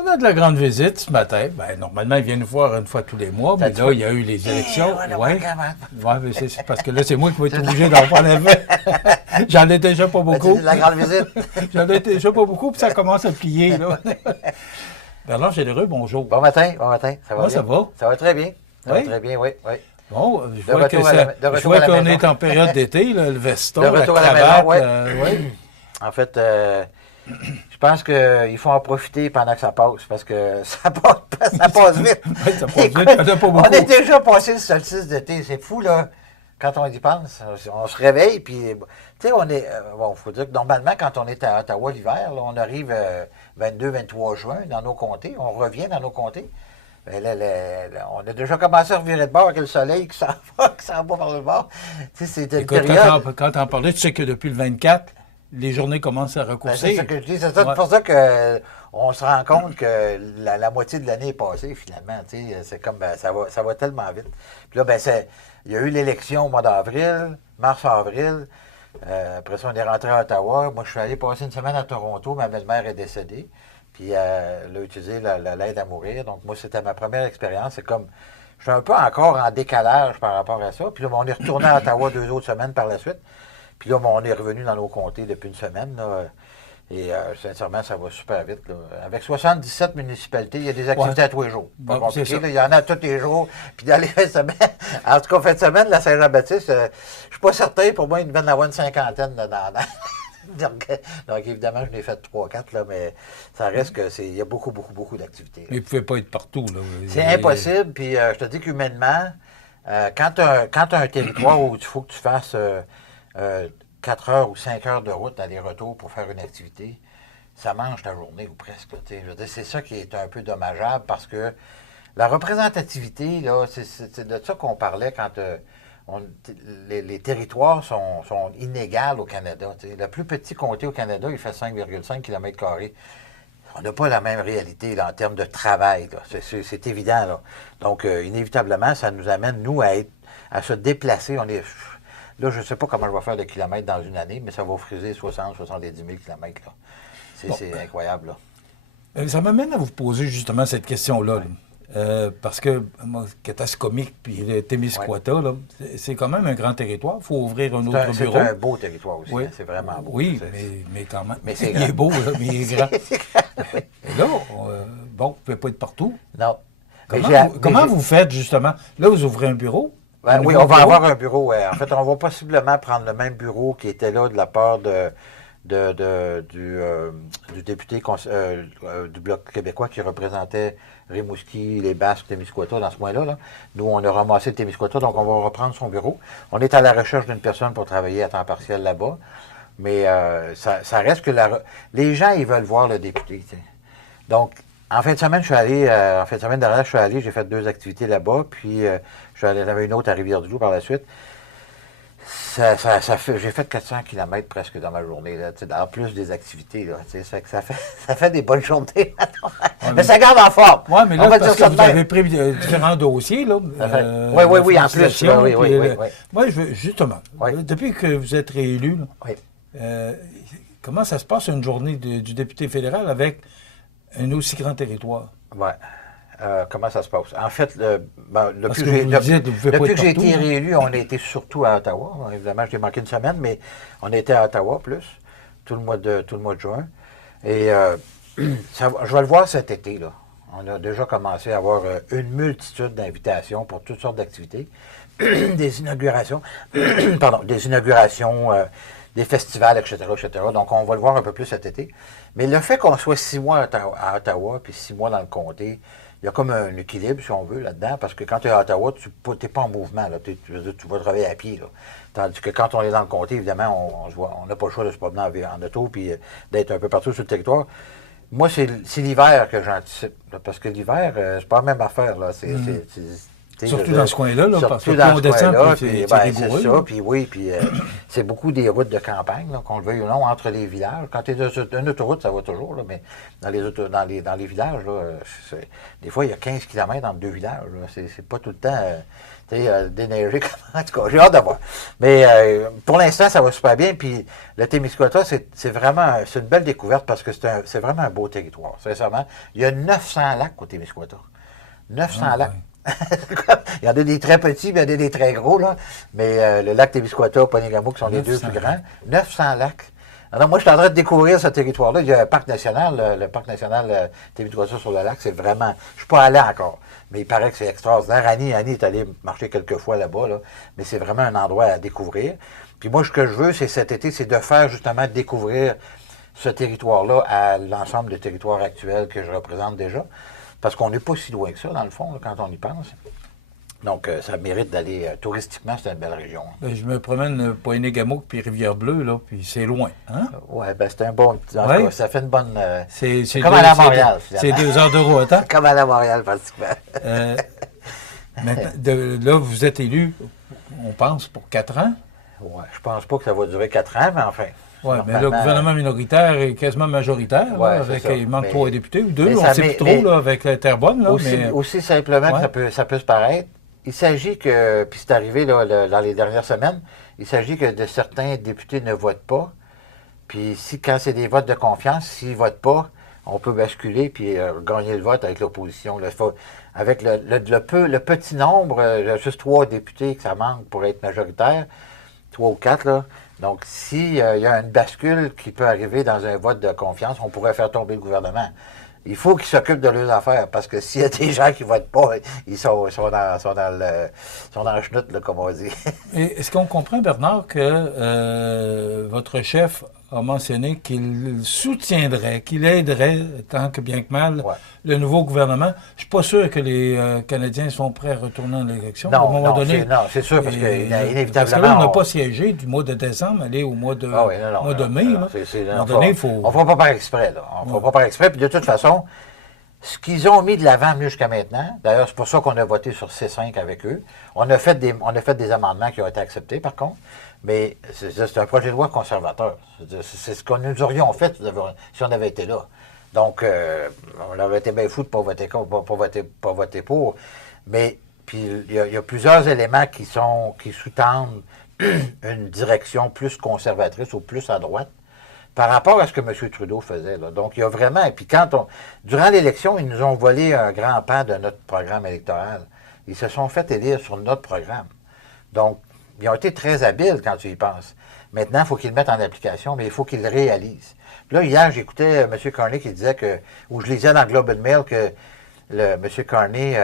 On a de la grande visite ce matin. Ben, normalement, ils viennent nous voir une fois tous les mois, mais là, il y a eu les élections. Oui, mais c'est parce que là, c'est moi qui vais être obligé d'en prendre un peu. J'en ai déjà pas beaucoup. C'est de la grande visite. J'en ai déjà pas beaucoup, puis ça commence à plier, là. Bernard Généreux, bonjour. Bon matin, bon matin. Ça va Comment bien? ça va? Ça va très bien. Ça Oui? va très bien, oui, oui. Bon, je De vois retour que à la- ça, de je retour vois à la qu'on maison. est en période d'été, là, le veston, De la retour à la cravate. maison, ouais. En fait, je pense qu'il faut en profiter pendant que ça passe, parce que ça passe vite. Ouais, ça passe vite, Écoute, il y en a pas beaucoup. on est déjà passé le solstice d'été, c'est fou, là, quand on y pense. On se réveille, puis, tu sais, on est, bon, il faut dire que normalement, quand on est à Ottawa l'hiver, là, on arrive 22-23 juin dans nos comtés, on revient dans nos comtés. Ben là, on a déjà commencé à revirer de bord avec le soleil qui s'en va par le bord. Tu sais, c'était une Écoute, période... quand t'en parlais, tu sais que depuis le 24, les journées commencent à Ben, raccourcir. c'est ça que je dis. C'est ça, Ouais. pour ça qu'on se rend compte que la moitié de l'année est passée, finalement. Tu sais, c'est comme, ben, ça va tellement vite. Puis là, ben, il y a eu l'élection au mois d'avril, mars-avril. Après ça, on est rentré à Ottawa. Moi, je suis allé passer une semaine à Toronto. Ma belle-mère est décédée. Puis elle a utilisé l'aide à mourir. Donc, moi, c'était ma première expérience. C'est comme, je suis un peu encore en décalage par rapport à ça. Puis là, on est retourné à Ottawa 2 autres semaines par la suite. Puis là, on est revenu dans nos comtés depuis une semaine. Là, et sincèrement, ça va super vite. Là. Avec 77 municipalités, il y a des activités à tous les jours. Pas Bon, compliqué, c'est ça. là, il y en a tous les jours. Puis dans les fins de semaine, en tout cas, fin de semaine, la Saint-Jean-Baptiste, je suis pas certain, pour moi, il devait en avoir une cinquantaine là, donc, évidemment, je n'ai fait 3-4, là, mais ça reste que il y a beaucoup, beaucoup, beaucoup d'activités. là. Mais vous ne pouvez pas être partout. Là. C'est impossible. Puis je te dis qu'humainement, quand tu as un territoire où il faut que tu fasses 4 heures ou 5 heures de route aller-retour pour faire une activité, ça mange ta journée ou presque. Là, tu sais. Je veux dire, c'est ça qui est un peu dommageable parce que la représentativité, là, c'est de ça qu'on parlait quand les territoires sont inégales au Canada. Tu sais. Le plus petit comté au Canada, il fait 5,5 km². On n'a pas la même réalité là, en termes de travail. Là. C'est évident. Là. Donc, inévitablement, ça nous amène, nous, à se déplacer. Là, je ne sais pas comment je vais faire de kilomètres dans une année, mais ça va friser 60-70 000 kilomètres. Là. C'est incroyable. Là. Ça m'amène à vous poser justement cette question-là. Là. Parce que Katascomique puis le Témiscouata, là, c'est quand même un grand territoire. Il faut ouvrir un autre bureau. C'est un beau territoire aussi. Oui. Hein, c'est vraiment beau. Oui, mais quand même. Mais c'est il est beau, là, mais il est grand. Oui. Et là, bon, vous ne pouvez pas être partout. Non. Comment vous faites justement? Là, vous ouvrez un bureau. Ben, oui, on va avoir un bureau. En fait, on va possiblement prendre le même bureau qui était là de la part du député du Bloc québécois qui représentait Rimouski, les Basques, Témiscouata dans ce coin-là. Là. Nous, on a ramassé le Témiscouata, donc on va reprendre son bureau. On est à la recherche d'une personne pour travailler à temps partiel là-bas. Mais ça reste que les gens, ils veulent voir le député. T'sais. Donc, en fin de semaine, en fin de semaine dernière, je suis allé, j'ai fait 2 activités là-bas, puis je suis allé, j'avais une autre à Rivière-du-Loup par la suite. J'ai fait 400 km presque dans ma journée, là, en plus des activités. Là, ça fait des bonnes journées. Mais ça garde en forme. Oui, mais là, On va parce dire ça que de vous même. avez pris différents dossiers. Là, Oui, en plus. Oui. Moi, justement, depuis que vous êtes réélu, là, Oui. comment ça se passe une journée du député fédéral avec un aussi grand territoire? Oui. Comment ça se passe? En fait, depuis que j'ai été réélu, on a été surtout à Ottawa. Bon, évidemment, j'ai manqué une semaine, mais on était à Ottawa plus, tout le mois de juin. Et je vais le voir cet été, là. On a déjà commencé à avoir une multitude d'invitations pour toutes sortes d'activités, des inaugurations, des festivals, etc., etc. Donc, on va le voir un peu plus cet été. Mais le fait qu'on soit 6 mois à Ottawa, puis 6 mois dans le comté, il y a comme un équilibre, si on veut, là-dedans, parce que quand tu es à Ottawa, tu n'es pas en mouvement, là, tu vas travailler à pied. Là. Tandis que quand on est dans le comté, évidemment, on n'a pas le choix de se promener en auto puis d'être un peu partout sur le territoire. Moi, c'est l'hiver que j'anticipe, là, parce que l'hiver, c'est pas la même affaire. Là. Surtout dans ce coin-là, là, parce que surtout plus dans on ce descend, coin-là, plus puis, c'est ben, rigoureux. c'est ça, puis oui, puis c'est beaucoup des routes de campagne, là, qu'on le veuille ou non, entre les villages. Quand tu es sur une autoroute, ça va toujours, là, mais dans les villages, là, des fois, il y a 15 km entre deux villages. C'est pas tout le temps déneigé. En tout cas, j'ai hâte de voir. Mais pour l'instant, ça va super bien. Puis le Témiscouata, c'est vraiment une belle découverte parce que c'est vraiment un beau territoire, sincèrement. Il y a 900 lacs au Témiscouata. 900 lacs. Il y en a des très petits, mais il y en a des très gros, là. Mais le lac Témiscouata, Ponégamouk qui sont les deux plus grands. 900 lacs. Alors, moi, je suis en train de découvrir ce territoire-là. Il y a un parc national, le parc national Témiscouata sur le lac. C'est vraiment... Je ne suis pas allé encore, mais il paraît que c'est extraordinaire. Annie est allée marcher quelques fois là-bas, là. Mais c'est vraiment un endroit à découvrir. Puis moi, ce que je veux, c'est cet été, c'est de faire justement découvrir ce territoire-là à l'ensemble des territoires actuels que je représente déjà. Parce qu'on n'est pas si loin que ça, dans le fond, là, quand on y pense. Donc, ça mérite d'aller touristiquement, c'est une belle région. Ben, je me promène Poinégamouk puis Rivière-Bleue, là, puis c'est loin. Hein? Oui, ben c'est un bon... En tout cas, ça fait une bonne... C'est comme aller à Montréal, c'est 2 heures de route, hein? C'est comme aller à Montréal, pratiquement. Maintenant, là, vous êtes élu, on pense, pour 4 ans? Oui, je pense pas que ça va durer 4 ans, mais enfin... Oui, mais le gouvernement minoritaire est quasiment majoritaire. Ouais, là, avec, ça. il manque Mais, 3 députés ou 2, on ça, ne sait plus trop là, avec la Terrebonne. Là, aussi simplement que ça peut se paraître, il s'agit que, puis c'est arrivé là, dans les dernières semaines, il s'agit que de certains députés ne votent pas. Puis quand c'est des votes de confiance, s'ils ne votent pas, on peut basculer puis gagner le vote avec l'opposition. Avec le petit nombre, juste 3 députés que ça manque pour être majoritaire, 3 ou 4, là. Donc, s'il y a une bascule qui peut arriver dans un vote de confiance, on pourrait faire tomber le gouvernement. Il faut qu'ils s'occupent de leurs affaires, parce que s'il y a des gens qui ne votent pas, ils sont dans le chenoute, là, comme on dit. Est-ce qu'on comprend, Bernard, que votre chef a mentionné qu'il soutiendrait, qu'il aiderait, tant que bien que mal, le nouveau gouvernement? Je ne suis pas sûr que les Canadiens sont prêts à retourner en élection. Non, à un moment donné, c'est sûr, parce qu'inévitablement... Parce que là, on n'a pas siégé du mois de décembre, aller au mois de, mai. On ne fera pas par exprès, là. On ne fera pas par exprès, puis de toute façon, ce qu'ils ont mis de l'avant jusqu'à maintenant, d'ailleurs, c'est pour ça qu'on a voté sur C5 avec eux. On a fait des amendements qui ont été acceptés, par contre, mais c'est un projet de loi conservateur. C'est ce que nous aurions fait si on avait été là. Donc, on avait été bien fou de ne pas voter pour. Mais, puis, il y a plusieurs éléments qui sous-tendent une direction plus conservatrice ou plus à droite par rapport à ce que M. Trudeau faisait. Là. Donc, il y a vraiment... Et puis, durant l'élection, ils nous ont volé un grand pan de notre programme électoral. Ils se sont fait élire sur notre programme. Donc, ils ont été très habiles quand tu y penses. Maintenant, il faut qu'ils le mettent en application, mais il faut qu'ils le réalisent. Puis là, hier, j'écoutais M. Carney qui disait ou je lisais dans Globe and Mail que M. Carney,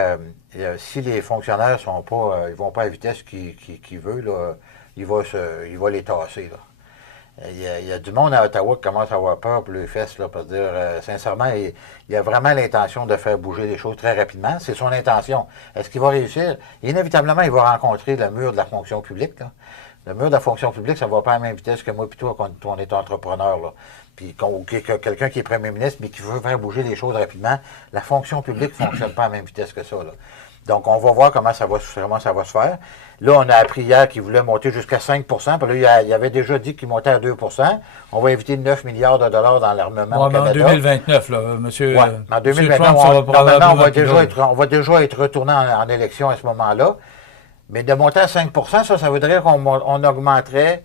si les fonctionnaires sont pas, ils vont pas à la vitesse qu'il veut, là, il va les tasser. Là. Il y a du monde à Ottawa qui commence à avoir peur pour les fesses, là, pour dire, sincèrement, il a vraiment l'intention de faire bouger les choses très rapidement. C'est son intention. Est-ce qu'il va réussir? Inévitablement, il va rencontrer le mur de la fonction publique. Là. Le mur de la fonction publique, ça ne va pas à la même vitesse que moi, plutôt quand on est entrepreneur. Là. Puis quelqu'un qui est premier ministre, mais qui veut faire bouger les choses rapidement, la fonction publique ne fonctionne pas à la même vitesse que ça. Là. Donc, on va voir comment ça va se faire. Là, on a appris hier qu'il voulait monter jusqu'à 5 puis là, il avait déjà dit qu'il montait à 2 On va éviter 9 milliards de dollars dans l'armement au Canada. En 2029, là, monsieur... Oui, en 2029, on va déjà être retourné en élection à ce moment-là. Mais de monter à 5 ça veut dire qu'on augmenterait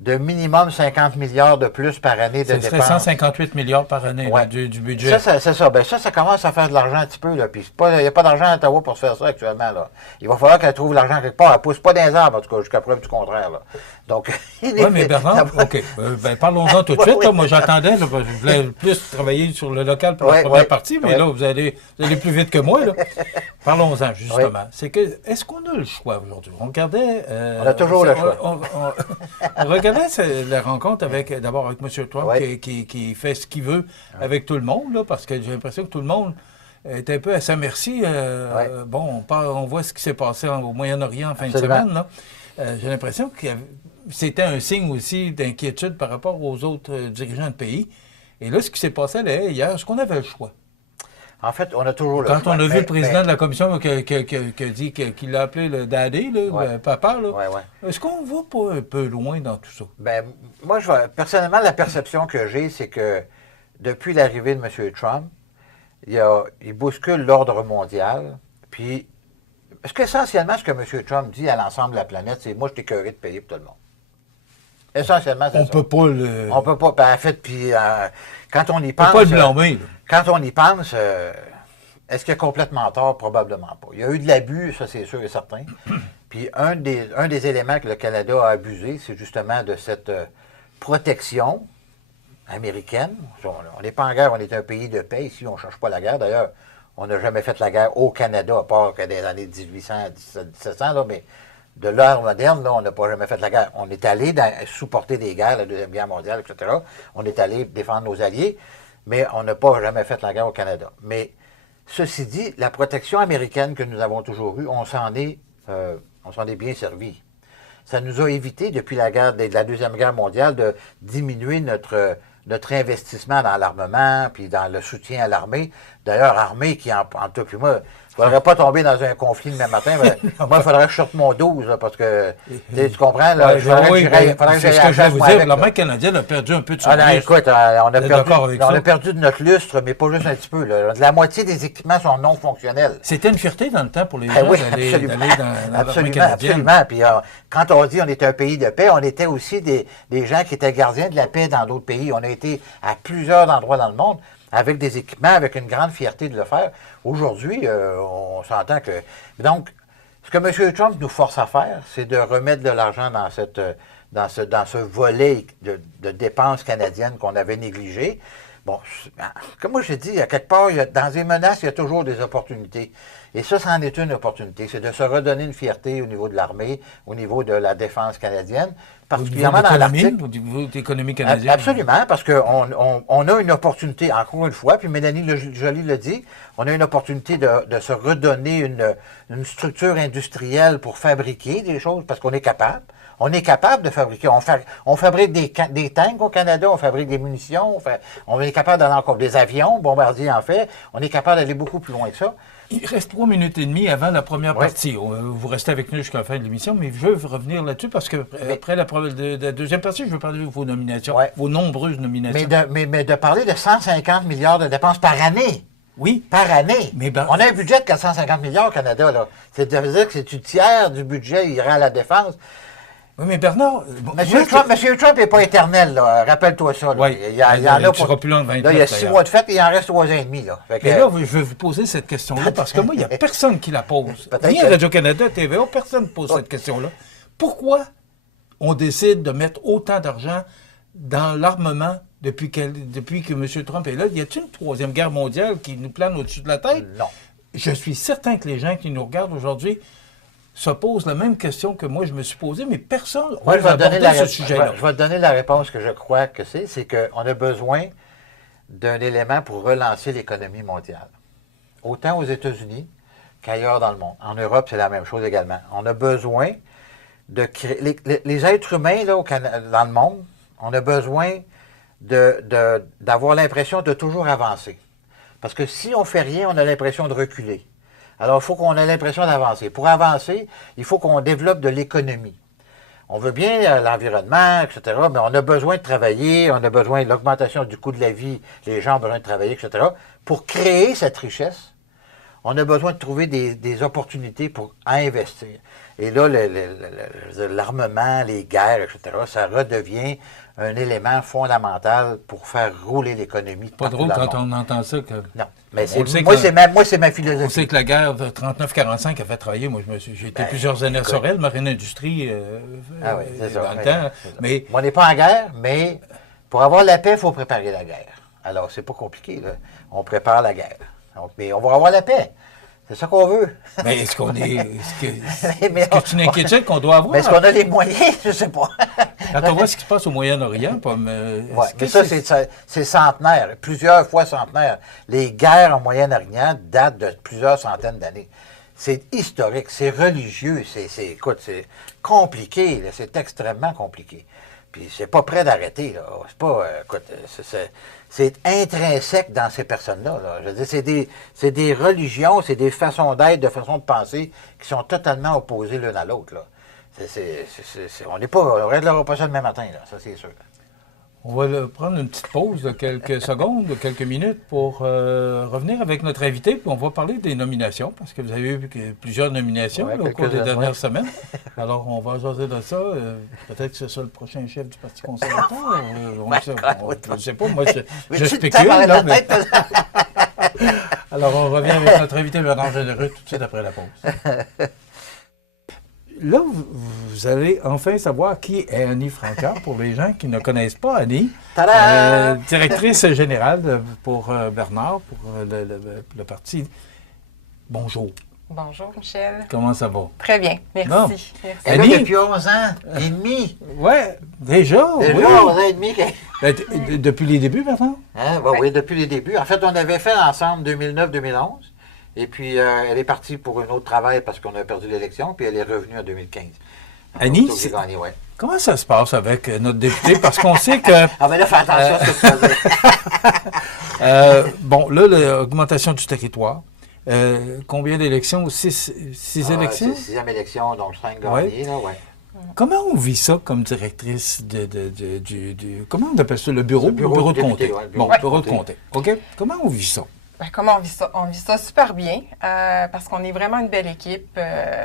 de minimum 50 milliards de plus par année de dépenses. Ce serait 158 milliards par année là, du budget. C'est ça. Ben ça commence à faire de l'argent un petit peu. Là. Puis il n'y a pas d'argent à Ottawa pour se faire ça actuellement. Là. Il va falloir qu'elle trouve l'argent quelque part. Elle ne pousse pas dans les arbres, en tout cas, jusqu'à preuve du contraire. Là. Donc, oui, mais Bernard, OK. Parlons-en tout de suite. Là. Moi, j'attendais. Là, je voulais plus travailler sur le local pour la première partie, mais là, vous allez plus vite que moi. Là. Parlons-en, justement. Oui. C'est que, est-ce qu'on a le choix aujourd'hui? On regardait... on a toujours le choix. On regardait la rencontre d'abord avec M. Trump qui fait ce qu'il veut avec tout le monde, là, parce que j'ai l'impression que tout le monde est un peu à sa merci. Bon, on voit ce qui s'est passé au Moyen-Orient en fin de semaine. Là. J'ai l'impression que c'était un signe aussi d'inquiétude par rapport aux autres dirigeants de pays. Et là, ce qui s'est passé là, hier, est-ce qu'on avait le choix? En fait, on a toujours le Quand choix. on a vu le président de la commission qui a dit qu'il l'a appelé le daddy, là, le papa, là, est-ce qu'on va pas un peu loin dans tout ça? Ben, moi, personnellement, la perception que j'ai, c'est que depuis l'arrivée de M. Trump, il bouscule l'ordre mondial. Puis, parce qu'essentiellement, ce que M. Trump dit à l'ensemble de la planète, c'est « moi, je suis écœuré de payer pour tout le monde ». Essentiellement, c'est ça. On peut pas le... On peut pas. En fait, puis quand on y pense... On peut pas le blâmer. Quand on y pense, est-ce qu'il a complètement tort? Probablement pas. Il y a eu de l'abus, ça c'est sûr et certain. Puis un des éléments que le Canada a abusé, c'est justement de cette protection américaine. On n'est pas en guerre, on est un pays de paix. Ici, on ne cherche pas la guerre. D'ailleurs, on n'a jamais fait la guerre au Canada, à part que des années 1800, 1700, là, mais de l'ère moderne, là, on n'a pas jamais fait la guerre. On est allé supporter des guerres, la Deuxième Guerre mondiale, etc. On est allé défendre nos alliés, mais on n'a pas jamais fait la guerre au Canada. Mais ceci dit, la protection américaine que nous avons toujours eue, on s'en est bien servi. Ça nous a évité, depuis la Deuxième Guerre mondiale, de diminuer notre investissement dans l'armement, puis dans le soutien à l'armée. D'ailleurs, armée qui, en tout cas, moi, il ne faudrait pas tomber dans un conflit le même matin. Mais moi, il faudrait que je sorte mon 12, là, parce que, tu comprends, là, c'est ce que je vais vous dire. L'armée canadienne a perdu un peu de son lustre. Écoute, on a perdu de notre lustre, mais pas juste un petit peu. Là. La moitié des équipements sont non fonctionnels. C'était une fierté dans le temps pour les gens d'aller dans l'armée canadienne. Absolument. Puis quand on dit qu'on était un pays de paix, on était aussi des gens qui étaient gardiens de la paix dans d'autres pays. On a été à plusieurs endroits dans le monde avec des équipements, avec une grande fierté de le faire. Aujourd'hui, on s'entend que... Donc, ce que M. Trump nous force à faire, c'est de remettre de l'argent dans ce volet de dépenses canadiennes qu'on avait négligé. Bon, comme moi j'ai dit, à quelque part, dans les menaces, il y a toujours des opportunités. Et ça, c'en est une opportunité. C'est de se redonner une fierté au niveau de l'armée, au niveau de la défense canadienne, particulièrement dans l'Arctique. Au niveau de l'économie canadienne. Absolument, parce qu'on a une opportunité, encore une fois, puis Mélanie Joly l'a dit, on a une opportunité de se redonner une structure industrielle pour fabriquer des choses, parce qu'on est capable. On est capable de fabriquer. On fabrique des tanks au Canada, on fabrique des munitions, on est capable d'aller encore des avions, Bombardier en fait. On est capable d'aller beaucoup plus loin que ça. Il reste 3 minutes et demie avant la première partie. Vous restez avec nous jusqu'à la fin de l'émission, mais je veux revenir là-dessus parce que après la deuxième partie, je veux parler de vos nominations, vos nombreuses nominations. Mais de parler de 150 milliards de dépenses par année. Oui. Par année. On a un budget de 450 milliards au Canada. Là. C'est-à-dire que c'est un tiers du budget qui ira à la défense. Oui, mais Bernard... M. Trump n'est pas éternel, là. Rappelle-toi ça. Là. Oui, il y en a pour... plus long de 24, là, il y a 6 mois de fête et il en reste 3 ans et demi. Là. Mais là, je vais vous poser cette question-là parce que moi, il n'y a personne qui la pose. Ni à Radio-Canada, TVA, personne ne pose cette question-là. Pourquoi on décide de mettre autant d'argent dans l'armement depuis que M. Trump est là? Y a-t-il une troisième guerre mondiale qui nous plane au-dessus de la tête? Non. Je suis certain que les gens qui nous regardent aujourd'hui se posent la même question que moi je me suis posée, mais personne n'a abordé ce sujet-là. Je vais te donner la réponse que je crois que c'est qu'on a besoin d'un élément pour relancer l'économie mondiale. Autant aux États-Unis qu'ailleurs dans le monde. En Europe, c'est la même chose également. On a besoin de créer... Les êtres humains là, dans le monde, on a besoin d'avoir l'impression de toujours avancer. Parce que si on ne fait rien, on a l'impression de reculer. Alors, il faut qu'on ait l'impression d'avancer. Pour avancer, il faut qu'on développe de l'économie. On veut bien l'environnement, etc., mais on a besoin de travailler, on a besoin de l'augmentation du coût de la vie, les gens ont besoin de travailler, etc. Pour créer cette richesse, on a besoin de trouver des opportunités pour investir. Et là, l'armement, les guerres, etc., ça redevient un élément fondamental pour faire rouler l'économie. Pas drôle quand on entend ça. Non, mais moi, c'est ma philosophie. On sait que la guerre de 39-45 a fait travailler. Moi, j'ai été plusieurs années à Sorel, Marine Industrie, dans le temps. Mais on n'est pas en guerre, mais pour avoir la paix, il faut préparer la guerre. Alors, c'est pas compliqué, là. On prépare la guerre. Donc, mais on va avoir la paix. C'est ça qu'on veut. Mais est-ce qu'on est... Est-ce que c'est une inquiétude qu'on doit avoir? Mais est-ce qu'on a les moyens? Je ne sais pas. Quand on voit ce qui se passe au Moyen-Orient, mais ça, c'est centenaire, plusieurs fois centenaire. Les guerres au Moyen-Orient datent de plusieurs centaines d'années. C'est historique, c'est religieux, écoute, c'est compliqué, c'est extrêmement compliqué. Puis c'est pas prêt d'arrêter, là. C'est pas, écoute, c'est intrinsèque dans ces personnes-là. Là. Je veux dire, c'est des religions, c'est des façons d'être, de façons de penser qui sont totalement opposées l'une à l'autre. Là. On ne réglera pas ça demain matin, là, ça c'est sûr. On va prendre une petite pause de quelques secondes, de quelques minutes pour revenir avec notre invité. Puis on va parler des nominations, parce que vous avez eu plusieurs nominations au cours des dernières semaines. Alors, on va jaser de ça. Peut-être que c'est ça le prochain chef du Parti conservateur. Je ne sais pas, moi, je spécule. Là, mais... Alors, on revient avec notre invité Bernard Généreux tout de suite après la pause. Là, vous allez enfin savoir qui est Annie Franqueur, pour les gens qui ne connaissent pas Annie. Directrice générale pour Bernard, pour le parti. Bonjour. Bonjour, Michel. Comment ça va? Très bien, merci. Non. Merci. Elle est là depuis 11 ans et demi. Oui, déjà. Déjà oui. 11 ans et demi. Depuis les débuts, Bernard? Hein? Ben, oui, depuis les débuts. En fait, on avait fait ensemble 2009-2011. Et puis, elle est partie pour un autre travail parce qu'on a perdu l'élection, puis elle est revenue en 2015. Annie, comment ça se passe avec notre député? Parce qu'on sait que... Ah ben là, fais attention à ce que tu faisais. Bon, là, l'augmentation du territoire. Combien d'élections? 6 élections? C'est 6e élection, donc 5 gagnés, là, ouais. Comment on vit ça comme directrice comment on appelle ça? Le bureau de comté. Ouais, bureau de comté. OK? Comment on vit ça? Ben, comment on vit ça? On vit ça super bien parce qu'on est vraiment une belle équipe.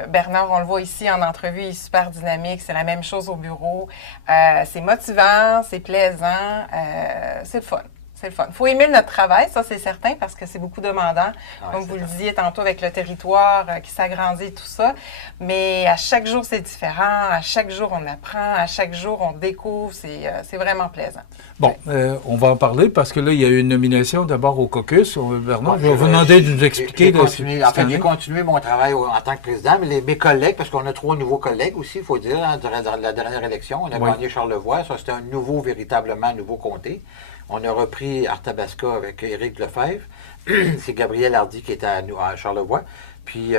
Bernard, on le voit ici en entrevue, il est super dynamique. C'est la même chose au bureau. C'est motivant, c'est plaisant, c'est le fun. C'est le fun. Il faut aimer notre travail, ça c'est certain, parce que c'est beaucoup demandant. Comme vous le disiez tantôt avec le territoire qui s'agrandit et tout ça. Mais à chaque jour, c'est différent. À chaque jour, on apprend. À chaque jour, on découvre. C'est vraiment plaisant. Bon, on va en parler parce que là, il y a eu une nomination d'abord au caucus. Bernard, je vais vous demander de nous expliquer. J'ai continué mon travail en tant que président, mais mes collègues, parce qu'on a 3 nouveaux collègues aussi, il faut dire, durant la dernière élection. On a gagné Charlevoix. Ça, c'était un véritablement nouveau comté. On a repris Arthabasca avec Éric Lefebvre. C'est Gabriel Hardy qui était à Charlevoix. Puis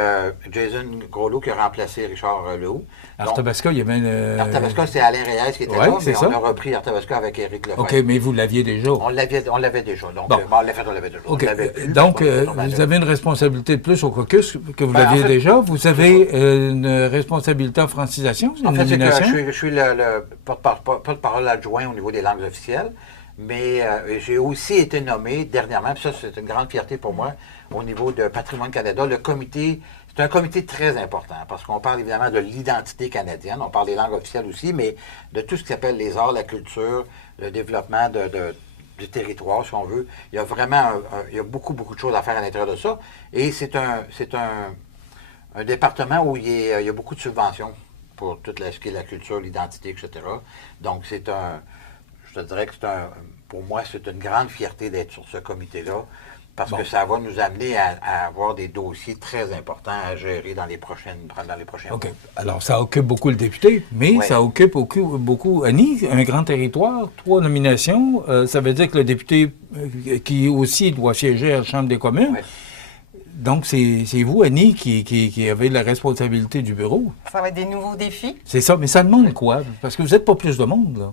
Jason Groslot qui a remplacé Richard Lehoux. Arthabasca, il y avait Arthabasca, c'est Alain Reyes qui était là, mais on a repris Arthabasca avec Éric Lefebvre. OK, mais vous l'aviez déjà. On l'avait déjà. Donc, on l'avait déjà. Okay. Donc, vous avez une responsabilité de plus au caucus que vous l'aviez déjà. Vous avez une responsabilité en francisation, en fait, c'est que je suis le porte-parole adjoint au niveau des langues officielles. Mais j'ai aussi été nommé dernièrement, puis ça c'est une grande fierté pour moi, au niveau de Patrimoine Canada, le comité, c'est un comité très important, parce qu'on parle évidemment de l'identité canadienne, on parle des langues officielles aussi, mais de tout ce qui s'appelle les arts, la culture, le développement du territoire, si on veut. Il y a vraiment il y a beaucoup, beaucoup de choses à faire à l'intérieur de ça, et c'est un département où il y a beaucoup de subventions pour tout ce qui est la culture, l'identité, etc. Donc je te dirais que pour moi, c'est une grande fierté d'être sur ce comité-là, parce que ça va nous amener à avoir des dossiers très importants à gérer dans les prochains mois. OK. Alors, ça occupe beaucoup le député, mais ça occupe beaucoup Annie, un grand territoire, 3 nominations. Ça veut dire que le député qui aussi doit siéger à la Chambre des communes. Ouais. Donc, c'est vous, Annie, qui avez la responsabilité du bureau. Ça va être des nouveaux défis. C'est ça, mais ça demande quoi? Parce que vous n'êtes pas plus de monde, là.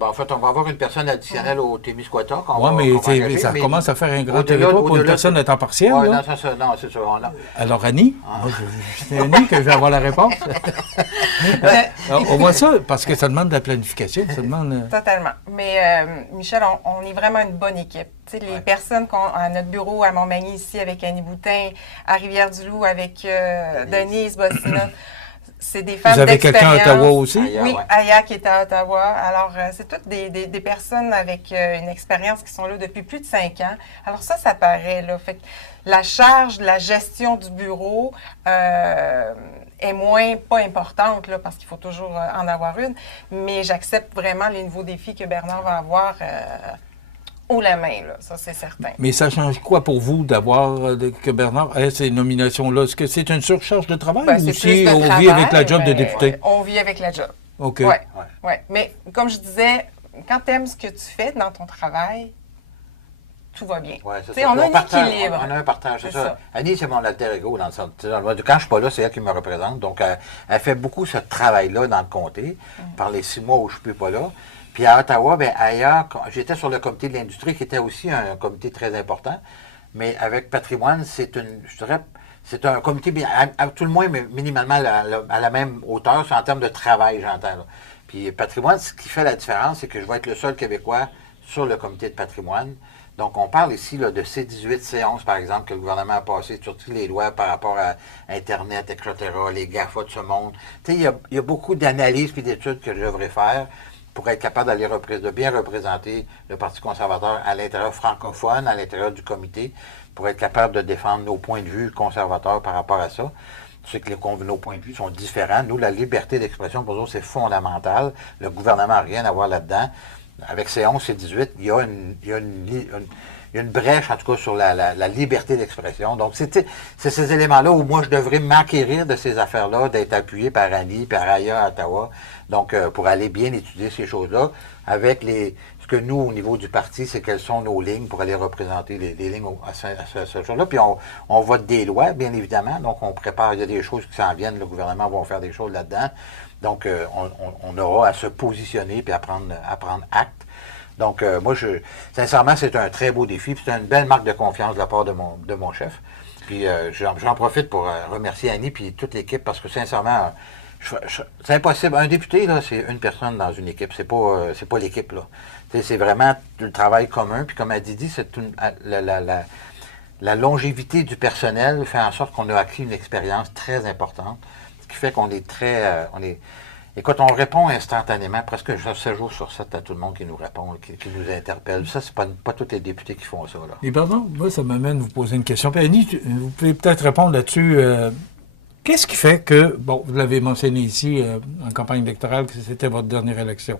En fait, on va avoir une personne additionnelle au Témiscouata. Oui, mais ça commence à faire un grand territoire pour une personne à temps partiel. Oui, non, c'est ça. Alors, Annie, c'est Annie que je vais avoir la réponse. On voit ça parce que ça demande de la planification. Ça demande... Totalement. Mais, Michel, on est vraiment une bonne équipe. Tu sais, les personnes à notre bureau à Montmagny, ici, avec Annie Boutin, à Rivière-du-Loup, avec Denise Bossina, c'est des femmes d'expérience. Vous avez quelqu'un à Ottawa aussi? Oui, Aya qui est à Ottawa. Alors, c'est toutes des personnes avec une expérience qui sont là depuis plus de 5 ans. Alors ça paraît, là. Fait que la charge, la gestion du bureau est pas importante, là, parce qu'il faut toujours en avoir une. Mais j'accepte vraiment les nouveaux défis que Bernard va avoir haut la main, là, ça c'est certain. Mais ça change quoi pour vous d'avoir que Bernard ait ces nominations-là? Est-ce que c'est une surcharge de travail ou si on vit avec la job de député? On vit avec la job. OK. Oui. Mais comme je disais, quand tu aimes ce que tu fais dans ton travail, tout va bien. Ouais, on a un équilibre. On a un partage, c'est ça. Annie, c'est mon alter ego dans le sens. Quand je ne suis pas là, c'est elle qui me représente. Donc, elle fait beaucoup ce travail-là dans le comté, par les 6 mois où je ne suis pas là. Puis à Ottawa, bien, ailleurs, j'étais sur le comité de l'industrie, qui était aussi un comité très important. Mais avec patrimoine, je dirais, c'est un comité, à tout le moins, mais minimalement à la même hauteur, c'est en termes de travail, j'entends. Là. Puis patrimoine, ce qui fait la différence, c'est que je vais être le seul Québécois sur le comité de patrimoine. Donc, on parle ici là, de C18, C11, par exemple, que le gouvernement a passé sur toutes les lois par rapport à Internet, etc., les GAFA de ce monde. Tu sais, il y a beaucoup d'analyses et d'études que je devrais faire pour être capable de bien représenter le Parti conservateur à l'intérieur francophone, à l'intérieur du comité, pour être capable de défendre nos points de vue conservateurs par rapport à ça. C'est que nos points de vue sont différents. Nous, la liberté d'expression, pour nous, c'est fondamental. Le gouvernement n'a rien à voir là-dedans. Avec C11, C18, il y a une brèche, en tout cas, sur la liberté d'expression. Donc, c'est ces éléments-là où moi, je devrais m'acquérir de ces affaires-là, d'être appuyé par Annie, par Aya à Ottawa. Donc, pour aller bien étudier ces choses-là, avec ce que nous, au niveau du parti, c'est quelles sont nos lignes pour aller représenter les lignes à ce chose-là. Puis, on vote des lois, bien évidemment. Donc, on prépare, il y a des choses qui s'en viennent. Le gouvernement va faire des choses là-dedans. Donc, on aura à se positionner puis à prendre acte. Donc, moi, sincèrement, c'est un très beau défi. C'est une belle marque de confiance de la part de mon chef. Puis, j'en profite pour remercier Annie puis toute l'équipe parce que, sincèrement, c'est impossible. Un député, là, c'est une personne dans une équipe. C'est pas l'équipe, là. C'est vraiment le travail commun. Puis, comme a dit, c'est la longévité du personnel fait en sorte qu'on a acquis une expérience très importante. Ce qui fait qu'on est écoute, on répond instantanément, presque 7 jours sur 7 à tout le monde qui nous répond, qui nous interpelle. Ça, c'est pas tous les députés qui font ça. Là. Et pardon, moi, ça m'amène à vous poser une question. Puis Annie, vous pouvez peut-être répondre là-dessus. Qu'est-ce qui fait que, bon, vous l'avez mentionné ici en campagne électorale, que c'était votre dernière élection.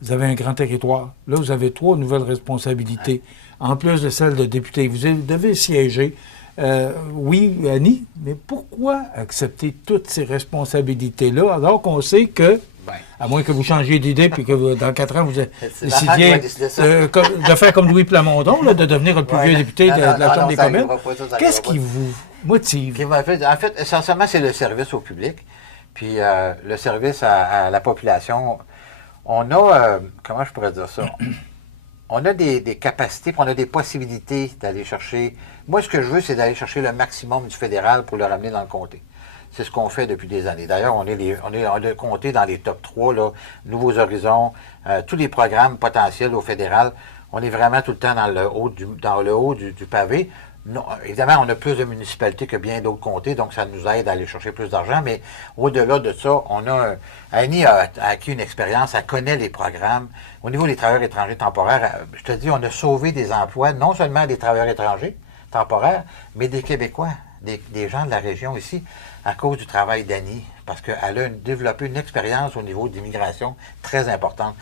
Vous avez un grand territoire. Là, vous avez 3 nouvelles responsabilités, en plus de celles de député. Vous devez siéger. Oui, Annie, mais pourquoi accepter toutes ces responsabilités-là alors qu'on sait que, à moins que vous changiez d'idée puis que dans 4 ans, vous décidiez de faire comme Louis Plamondon, là, de devenir le plus vieux député de la Chambre des communes, qu'est-ce qui vous motive? En fait, essentiellement, c'est le service au public, puis le service à la population. On a, comment je pourrais dire ça? On a des capacités, puis on a des possibilités d'aller chercher. Moi, ce que je veux, c'est d'aller chercher le maximum du fédéral pour le ramener dans le comté. C'est ce qu'on fait depuis des années. D'ailleurs, on est compté dans les top 3, là, Nouveaux Horizons, tous les programmes potentiels au fédéral. On est vraiment tout le temps dans le haut du pavé. Non, évidemment, on a plus de municipalités que bien d'autres comtés, donc ça nous aide à aller chercher plus d'argent, mais au-delà de ça, Annie a acquis une expérience, elle connaît les programmes. Au niveau des travailleurs étrangers temporaires, je te dis, on a sauvé des emplois, non seulement des travailleurs étrangers temporaires, mais des Québécois, des gens de la région ici, à cause du travail d'Annie, parce qu'elle a développé une expérience au niveau d'immigration très importante.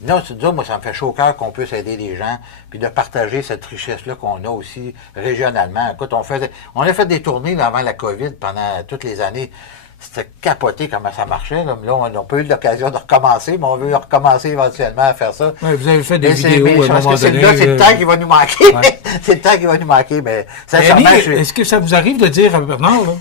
Non, tu te dis, moi, ça me fait chaud au cœur qu'on puisse aider les gens, puis de partager cette richesse-là qu'on a aussi régionalement. Écoute, on a fait des tournées là, avant la COVID pendant toutes les années. C'était capoté comment ça marchait. Là, on n'a pas eu l'occasion de recommencer, mais on veut recommencer éventuellement à faire ça. Ouais, vous avez fait des vidéos à un moment donné. C'est le temps qui va nous manquer. Ouais. C'est le temps qui va nous manquer, mais sincèrement, est-ce que ça vous arrive de dire à Bernard, là?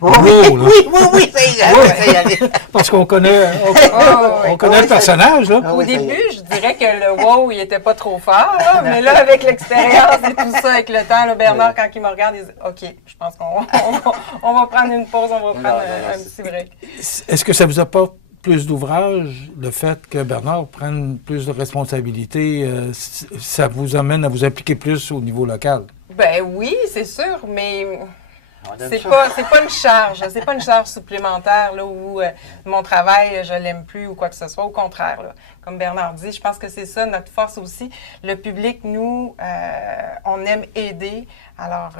Oui, ça y arrive. Parce qu'on connaît, le personnage, là. Au début, je dirais que le wow, il était pas trop fort, là, mais là, avec l'expérience et tout ça, avec le temps, là, Bernard, quand il me regarde, il dit « OK, je pense qu'on va prendre une pause, on va prendre un petit break. » Est-ce que ça vous apporte plus d'ouvrage, le fait que Bernard prenne plus de responsabilités, ça vous amène à vous impliquer plus au niveau local? Ben oui, c'est sûr, mais... C'est pas une charge, c'est pas une charge supplémentaire là, où mon travail, je l'aime plus ou quoi que ce soit. Au contraire, là. Comme Bernard dit, je pense que c'est ça notre force aussi. Le public, nous, on aime aider, alors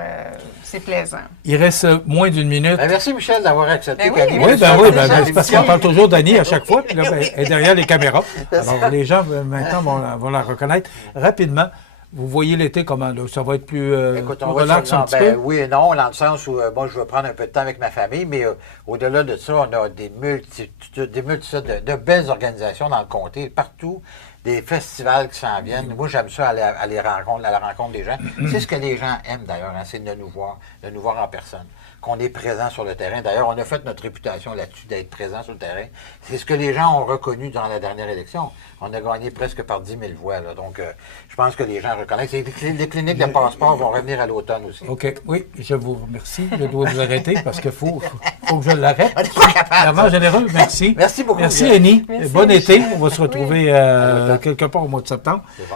c'est plaisant. Il reste moins d'une minute. Ben, merci Michel d'avoir accepté. Oui, c'est parce qu'on parle toujours d'Annie à chaque fois, puis là, elle est derrière les caméras. Alors les gens maintenant vont la reconnaître rapidement. Vous voyez l'été comment, là? Ça va être plus relax un petit peu? Oui et non, dans le sens où moi, je vais prendre un peu de temps avec ma famille, mais au-delà de ça, on a des multitudes de belles organisations dans le comté, partout, des festivals qui s'en viennent. Moi, j'aime ça aller à la rencontre des gens. C'est ce que les gens aiment d'ailleurs, hein, c'est de nous voir en personne, qu'on est présent sur le terrain. D'ailleurs, on a fait notre réputation là-dessus d'être présent sur le terrain. C'est ce que les gens ont reconnu dans la dernière élection. On a gagné presque par 10 000 voix. Là. Donc, je pense que les gens reconnaissent. Et les cliniques de passeport vont revenir à l'automne aussi. OK. Oui, je vous remercie. Je dois vous arrêter parce qu'il faut que je l'arrête. On n'est pas capable. Vraiment généreux. Merci. Merci beaucoup. Merci, Annie. Merci, Bon été. Michel. On va se retrouver quelque part au mois de septembre. C'est bon.